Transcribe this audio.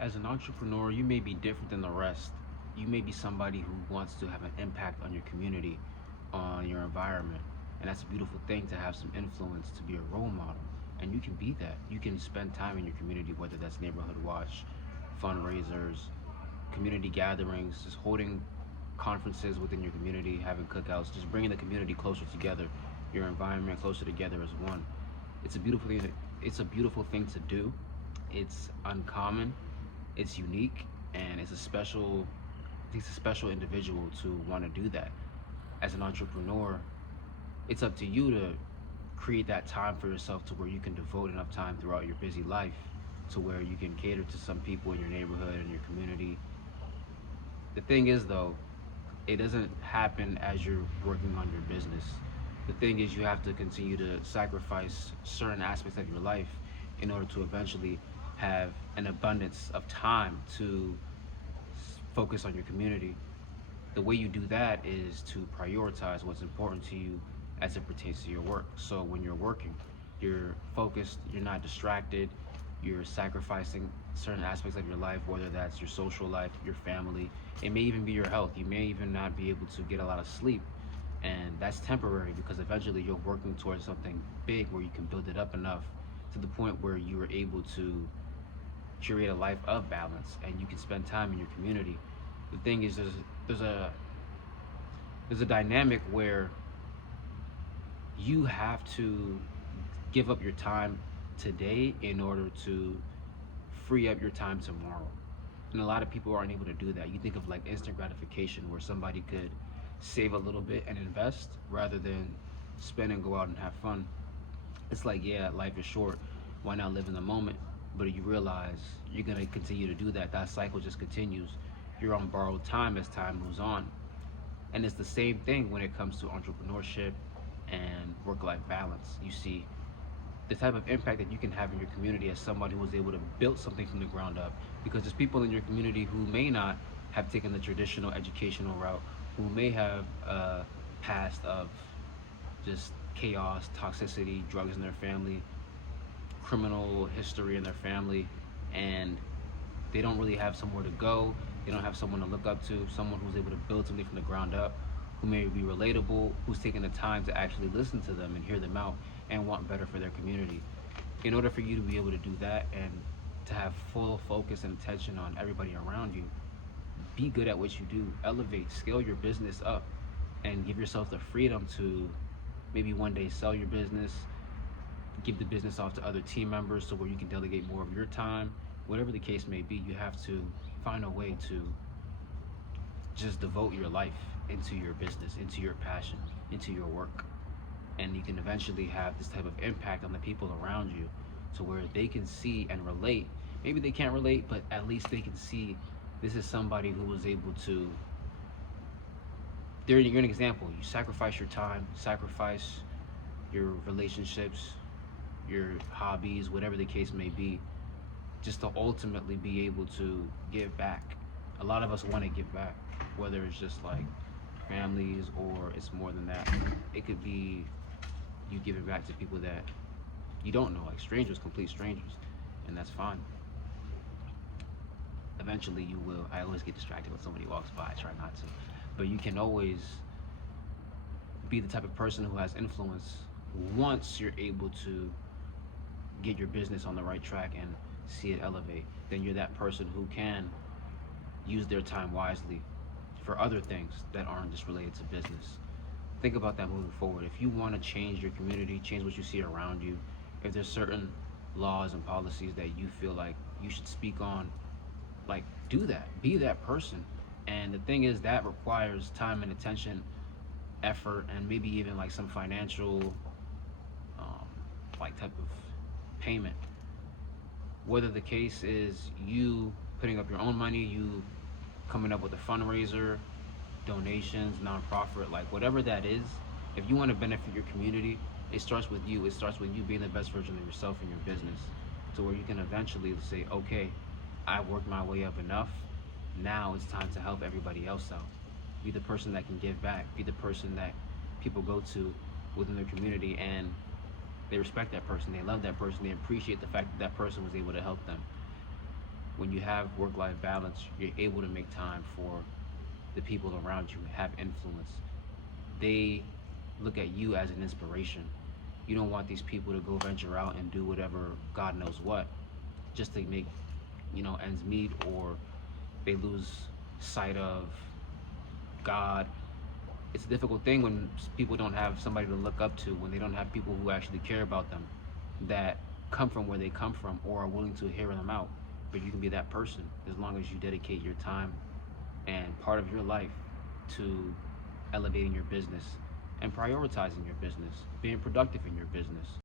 As an entrepreneur, you may be different than the rest. You may be somebody who wants to have an impact on your community, on your environment. And that's a beautiful thing to have some influence, to be a role model. And you can be that. You can spend time in your community, whether that's neighborhood watch, fundraisers, community gatherings, just holding conferences within your community, having cookouts, just bringing the community closer together, your environment closer together as one. It's a beautiful thing. It's a beautiful thing to do. It's uncommon, it's unique, and it's a special individual to want to do that. As an entrepreneur, it's up to you to create that time for yourself to where you can devote enough time throughout your busy life to where you can cater to some people in your neighborhood and your community. The thing is though, it doesn't happen as you're working on your business. The thing is, you have to continue to sacrifice certain aspects of your life in order to eventually have an abundance of time to focus on your community. The way you do that is to prioritize what's important to you as it pertains to your work. So when you're working, you're focused, you're not distracted, you're sacrificing certain aspects of your life, whether that's your social life, your family, it may even be your health. You may even not be able to get a lot of sleep. And that's temporary because eventually you're working towards something big where you can build it up enough to the point where you are able to curate a life of balance and you can spend time in your community. The thing is, there's a there's a dynamic where you have to give up your time today in order to free up your time tomorrow. And a lot of people aren't able to do that. You think of like instant gratification where somebody could save a little bit and invest rather than spend and go out and have fun. It's like, yeah, life is short. Why not live in the moment? But you realize you're going to continue to do that. That cycle just continues. You're on borrowed time as time moves on. And it's the same thing when it comes to entrepreneurship and work life balance. You see, the type of impact that you can have in your community as somebody who was able to build something from the ground up, because there's people in your community who may not have taken the traditional educational route, who may have a past of just chaos, toxicity, drugs in their family, criminal history in their family, and they don't really have somewhere to go. They don't have someone to look up to, someone who's able to build something from the ground up, who may be relatable, who's taking the time to actually listen to them and hear them out and want better for their community. In order for you to be able to do that and to have full focus and attention on everybody around you, be good at what you do, elevate, scale your business up, and give yourself the freedom to maybe one day sell your business, give the business off to other team members so where you can delegate more of your time. Whatever the case may be, you have to find a way to just devote your life into your business, into your passion, into your work. And you can eventually have this type of impact on the people around you to where they can see and relate. Maybe they can't relate, but at least they can see this is somebody who was able to, you're an example. You sacrifice your time, sacrifice your relationships, your hobbies, whatever the case may be, just to ultimately be able to give back. A lot of us want to give back, whether it's just like families or it's more than that. It could be you giving back to people that you don't know, like strangers, complete strangers, and that's fine. Eventually you will. I always get distracted when somebody walks by. I try not to. But you can always be the type of person who has influence once you're able to get your business on the right track and see it elevate. Then you're that person who can use their time wisely for other things that aren't just related to business. Think about that moving forward. If you want to change your community, change what you see around you, if there's certain laws and policies that you feel like you should speak on, like do that. Be that person. And the thing is that requires time and attention, effort, and maybe even like some financial um, like type of payment. Whether the case is you putting up your own money, you coming up with a fundraiser, donations, nonprofit, like whatever that is, if you want to benefit your community, it starts with you. It starts with you being the best version of yourself in your business to where you can eventually say, okay, I worked my way up enough. Now it's time to help everybody else out. Be the person that can give back. Be the person that people go to within their community and they respect that person. They love that person. They appreciate the fact that that person was able to help them. When you have work-life balance, you're able to make time for the people around you, have influence. They look at you as an inspiration. You don't want these people to go venture out and do whatever God knows what just to make, ends meet, or they lose sight of God. It's a difficult thing when people don't have somebody to look up to, when they don't have people who actually care about them, that come from where they come from or are willing to hear them out. But you can be that person as long as you dedicate your time and part of your life to elevating your business and prioritizing your business, being productive in your business.